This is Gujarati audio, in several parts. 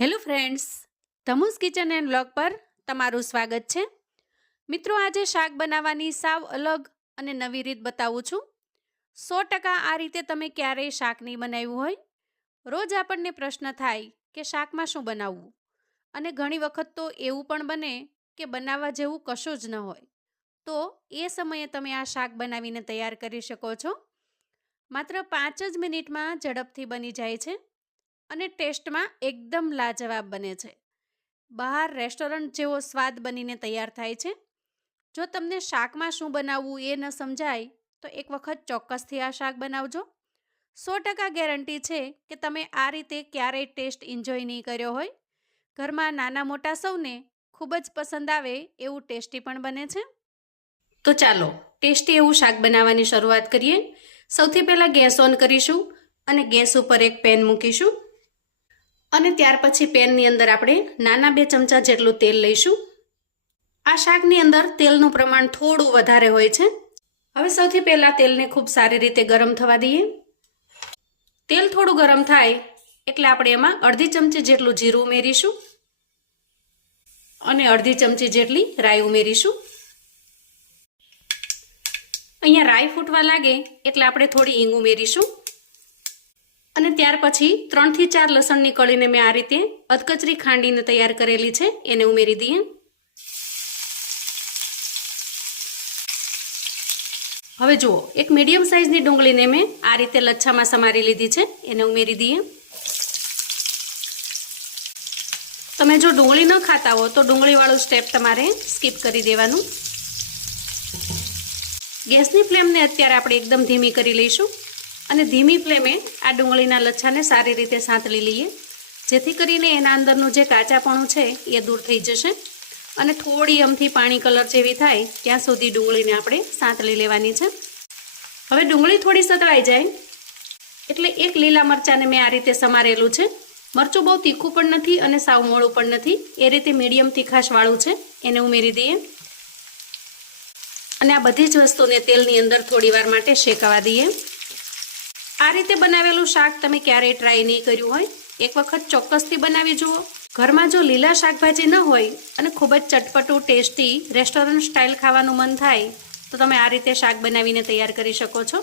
Hello friends Dhamus kitchen and blog પર તમારું સ્વાગત છે. મિત્રો, આજે શાક બનાવવાની સાવ અલગ અને નવી રીત બતાવું છું. સો ટકા આ રીતે તમે ક્યારેય શાક નહીં બનાવ્યું હોય. રોજ આપણને પ્રશ્ન થાય કે શાકમાં શું બનાવવું? અને ઘણી વખત તો એવું પણ બને કે બનાવવા જેવું કશું જ ન હોય. તો એ સમયે તમે આ શાક બનાવીને તૈયાર કરી શકો છો. માત્ર પાંચ જ મિનિટમાં ઝડપથી બની જાય છે. અને ટેસ્ટમાં એકદમ લાજવાબ બને છે. બહાર રેસ્ટોરન્ટ જેવો સ્વાદ બનીને તૈયાર થાય છે. જો તમને શાકમાં શું બનાવવું એ ન સમજાય, તો એક વખત ચોક્કસથી આ શાક બનાવજો. સો ટકા ગેરંટી છે કે તમે આ રીતે ક્યારેય ટેસ્ટ એન્જોય નહીં કર્યો હોય. ઘરમાં નાના મોટા સૌને ખૂબ જ પસંદ આવે એવું ટેસ્ટી પણ બને છે. તો ચાલો, ટેસ્ટી એવું શાક બનાવવાની શરૂઆત કરીએ. સૌથી પહેલાં ગેસ ઓન કરીશું અને ગેસ ઉપર એક પેન મૂકીશું. અને ત્યાર પછી પેનની અંદર આપણે નાના બે ચમચા જેટલું તેલ લઈશું. આ શાકની અંદર તેલનું પ્રમાણ થોડું વધારે હોય છે. હવે સૌથી પહેલાં તેલને ખૂબ સારી રીતે ગરમ થવા દઈએ. તેલ થોડું ગરમ થાય એટલે આપણે એમાં અડધી ચમચી જેટલું જીરું ઉમેરીશું. અને અડધી ચમચી જેટલી રાઈ ઉમેરીશું. અહીંયા રાઈ ફૂટવા લાગે એટલે આપણે થોડી ઈંગ ઉમેરીશું. અને ત્યાર પછી ત્રણથી ચાર લસણની કળીને મેં આ રીતે અધકચરી ખાંડીને તૈયાર કરેલી છે, એને ઉમેરી દઈએ. હવે જુઓ, એક મીડિયમ સાઇઝની ડુંગળીને મેં આ રીતે લચ્છામાં સમારી લીધી છે, એને ઉમેરી દઈએ. તમે જો ડુંગળી ન ખાતા હો, તો ડુંગળીવાળું સ્ટેપ તમારે સ્કીપ કરી દેવાનું. ગેસની ફ્લેમને અત્યારે આપણે એકદમ ધીમી કરી લઈશું. અને ધીમી ફ્લેમે આ ડુંગળીના લચ્છાને સારી રીતે સાંતળી લઈએ. જેથી કરીને એના અંદરનું જે કાચાપણું છે એ દૂર થઈ જશે અને થોડી અમથી પાણી કલર જેવી થાય ત્યાં સુધી ડુંગળીને આપણે સાંતળી લેવાની છે. હવે ડુંગળી થોડી સતળાઈ જાય એટલે એક લીલા મરચાંને મેં આ રીતે સમારેલું છે. મરચું બહુ તીખું પણ નથી અને સાવ મોળું પણ નથી. એ રીતે મીડિયમ તીખાશવાળું છે. એને ઉમેરી દઈએ. અને આ બધી જ વસ્તુને તેલની અંદર થોડી વાર માટે શેકાવા દઈએ. આ રીતે બનાવેલું શાક તમે ક્યારેય ટ્રાય નહીં કર્યું હોય. એક વખત ચોક્કસથી બનાવી જુઓ. ઘરમાં જો લીલા શાકભાજી ન હોય અને ખૂબ જ ચટપટું, ટેસ્ટી રેસ્ટોરન્ટ સ્ટાઇલ ખાવાનું મન થાય, તો તમે આ રીતે શાક બનાવીને તૈયાર કરી શકો છો.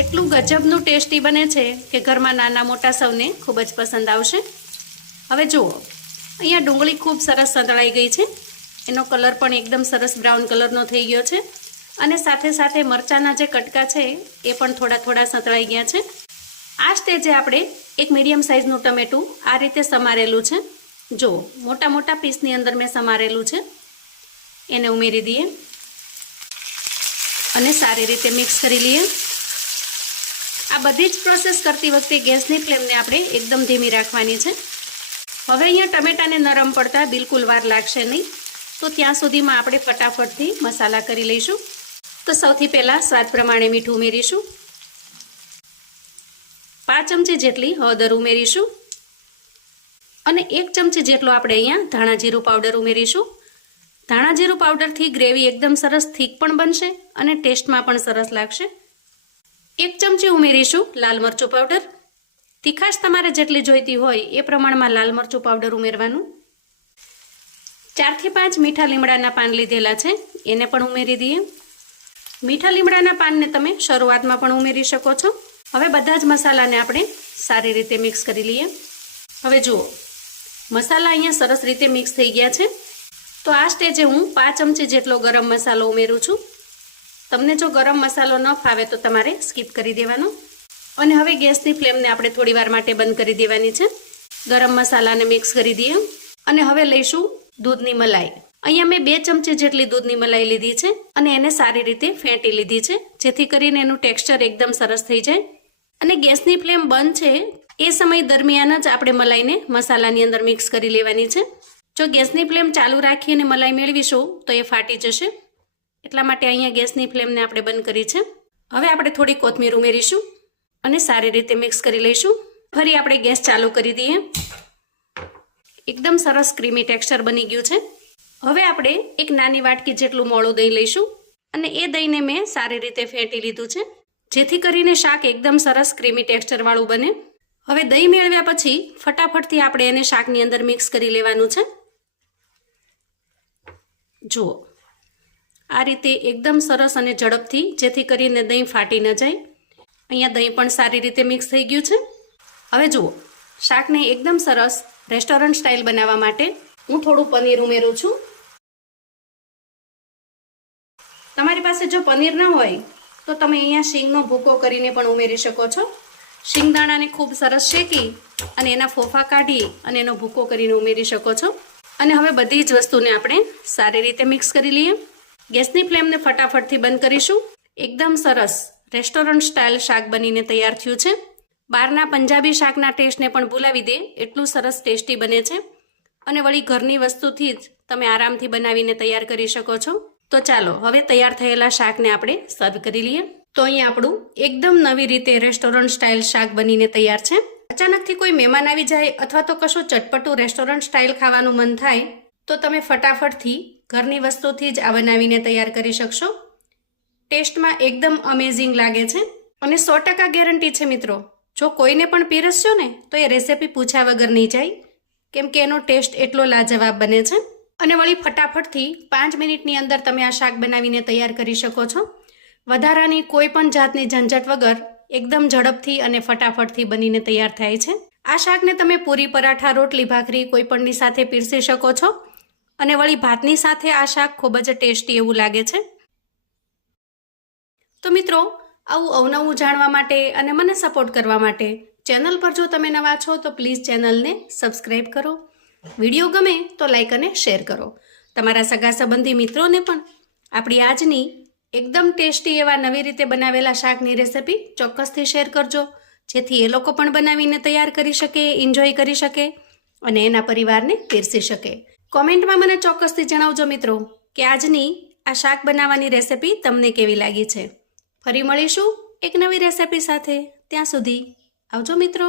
એટલું ગજબનું ટેસ્ટી બને છે કે ઘરમાં નાના મોટા સૌને ખૂબ જ પસંદ આવશે. હવે જુઓ, અહીંયા ડુંગળી ખૂબ સરસ સંતળાઈ ગઈ છે. એનો કલર પણ એકદમ સરસ બ્રાઉન કલરનો થઈ ગયો છે. અને સાથે સાથે મરચાંના જે કટકા છે, એ પણ થોડા થોડા સંતળાઈ ગયા છે. આ સ્ટેજે આપણે એક મીડિયમ સાઇઝનું ટમેટું આ રીતે સમારેલું છે. જો, મોટા મોટા પીસની અંદર મેં સમારેલું છે. એને ઉમેરી દઈએ. અને સારી રીતે મિક્સ કરી લઈએ. આ બધી જ પ્રોસેસ કરતી વખતે ગેસની ફ્લેમને આપણે એકદમ ધીમી રાખવાની છે. હવે અહીંયા ટમેટાને નરમ પડતા બિલકુલ વાર લાગશે નહીં. તો ત્યાં સુધીમાં આપણે ફટાફટથી મસાલા કરી લઈશું. તો સૌથી પહેલાં સ્વાદ પ્રમાણે મીઠું ઉમેરીશું. પાંચ ચમચી જેટલી હળદર ઉમેરીશું. અને એક ચમચી જેટલો આપણે અહીંયા ધાણા જીરું પાવડર ઉમેરીશું. ધાણા જીરું પાવડરથી ગ્રેવી એકદમ સરસ થીક પણ બનશે અને ટેસ્ટમાં પણ સરસ લાગશે. એક ચમચી ઉમેરીશું લાલ મરચું પાવડર. તીખાશ તમારે જેટલી જોઈતી હોય એ પ્રમાણમાં લાલ મરચું પાવડર ઉમેરવાનું. ચારથી પાંચ મીઠા લીમડાના પાન લીધેલા છે, એને પણ ઉમેરી દઈએ. મીઠા લીમડાના પાનને તમે શરૂઆતમાં પણ ઉમેરી શકો છો. હવે બધા જ મસાલાને આપણે સારી રીતે મિક્સ કરી લઈએ. હવે જુઓ, મસાલા અહીંયા સરસ રીતે મિક્સ થઈ ગયા છે. તો આ સ્ટેજે હું પાંચ ચમચી જેટલો ગરમ મસાલો ઉમેરું છું. તમને જો ગરમ મસાલો ન ફાવે તો તમારે સ્કીપ કરી દેવાનો. અને હવે ગેસની ફ્લેમને આપણે થોડી વાર માટે બંધ કરી દેવાની છે. ગરમ મસાલાને મિક્સ કરી દઈએ. અને હવે લઈશું દૂધની મલાઈ. અહીંયા મેં બે ચમચી જેટલી દૂધની મલાઈ લીધી છે અને એને સારી રીતે ફેંટી લીધી છે, જેથી કરીને એનું ટેક્સચર એકદમ સરસ થઈ જાય. અને ગેસની ફ્લેમ બંધ છે, એ સમય દરમિયાન જ આપણે મલાઈને મસાલાની અંદર મિક્સ કરી લેવાની છે. જો ગેસની ફ્લેમ ચાલુ રાખી અને મલાઈ મેળવીશું, તો એ ફાટી જશે. એટલા માટે અહીંયા ગેસની ફ્લેમને આપણે બંધ કરી છે. હવે આપણે થોડી કોથમીર ઉમેરીશું અને સારી રીતે મિક્સ કરી લઈશું. ફરી આપણે ગેસ ચાલુ કરી દઈએ. એકદમ સરસ ક્રીમી ટેક્સચર બની ગયું છે. હવે આપણે એક નાની વાટકી જેટલું મોળું દહીં લઈશું અને એ દહીંને મેં સારી રીતે ફેંટી લીધું છે. જેથી કરીને શાક એકદમ સરસ ક્રીમી ટેક્સચરવાળું બને. હવે દહીં મેળવ્યા પછી ફટાફટથી આપણે એને શાકની અંદર મિક્સ કરી લેવાનું છે. જુઓ. આ રીતે એકદમ સરસ અને ઝડપથી જેથી કરીને દહીં ફાટી ન જાય. અહીંયા દહીં પણ સારી રીતે મિક્સ થઈ ગયું છે. હવે જુઓ. શાકને એકદમ સરસ રેસ્ટોરન્ટ સ્ટાઇલ બનાવવા માટે હું થોડું પનીર ઉમેરું છું. તમારી પાસે જો પનીર ન હોય, તો તમે અહીંયા શીંગનો ભૂકો કરીને પણ ઉમેરી શકો છો. શીંગદાણાને ખૂબ સરસ શેકી અને એના ફોફા કાઢી અને એનો ભૂકો કરીને ઉમેરી શકો છો. અને હવે બધી જ વસ્તુને આપણે સારી રીતે મિક્સ કરી લઈએ. ગેસની ફ્લેમને ફટાફટથી બંધ કરીશું. એકદમ સરસ રેસ્ટોરન્ટ સ્ટાઇલ શાક બનીને તૈયાર થયું છે. બહારના પંજાબી શાકના ટેસ્ટને પણ ભૂલાવી દે, એટલું સરસ ટેસ્ટી બને છે. અને વળી ઘરની વસ્તુથી જ તમે આરામથી બનાવીને તૈયાર કરી શકો છો. તો ચાલો, હવે તૈયાર થયેલા શાકને આપણે સર્વ કરી લઈએ. તો અહીં આપણું એકદમ નવી રીતે રેસ્ટોરન્ટ સ્ટાઇલ શાક બનીને તૈયાર છે. અચાનકથી કોઈ મહેમાન આવી જાય અથવા તો કશું ચટપટું રેસ્ટોરન્ટ સ્ટાઇલ ખાવાનું મન થાય, તો તમે ફટાફટથી ઘરની વસ્તુથી જ આ બનાવીને તૈયાર કરી શકશો. ટેસ્ટમાં એકદમ અમેઝિંગ લાગે છે. અને સો ટકા ગેરંટી છે મિત્રો. જો કોઈને પણ પીરસશો ને, તો એ રેસીપી પૂછ્યા વગર નહીં જાય. કેમ કે એનો ટેસ્ટ એટલો લાજવાબ બને છે. અને વળી ફટાફટથી પાંચ મિનિટની અંદર તમે આ શાક બનાવીને તૈયાર કરી શકો છો. વધારાની કોઈ પણ જાતની ઝંઝટ વગર એકદમ ઝડપથી અને ફટાફટથી બનીને તૈયાર થાય છે. આ શાકને તમે પૂરી પરાઠા, રોટલી, ભાખરી કોઈ પણની સાથે પીરસી શકો છો. અને વળી ભાતની સાથે આ શાક ખૂબ જ ટેસ્ટી એવું લાગે છે. તો મિત્રો, આવું અવનવું જાણવા માટે અને મને સપોર્ટ કરવા માટે ચેનલ પર જો તમે નવા છો તો પ્લીઝ ચેનલને સબસ્ક્રાઈબ કરો. વીડિયો ગમે તો લાઇક અને શેર કરો. તમારા સગા સંબંધી મિત્રોને પણ આપણી આજની એકદમ ટેસ્ટી એવા નવી રીતે બનાવેલા શાકની રેસિપી ચોક્કસથી શેર કરજો. જેથી એ લોકો પણ બનાવીને તૈયાર કરી શકે એન્જોય કરી શકે અને એના પરિવારને પીરસી શકે. કોમેન્ટમાં મને ચોક્કસથી જણાવજો મિત્રો કે આજની આ શાક બનાવવાની રેસિપી તમને કેવી લાગી છે. ફરી મળીશું એક નવી રેસિપી સાથે. ત્યાં સુધી આવજો મિત્રો.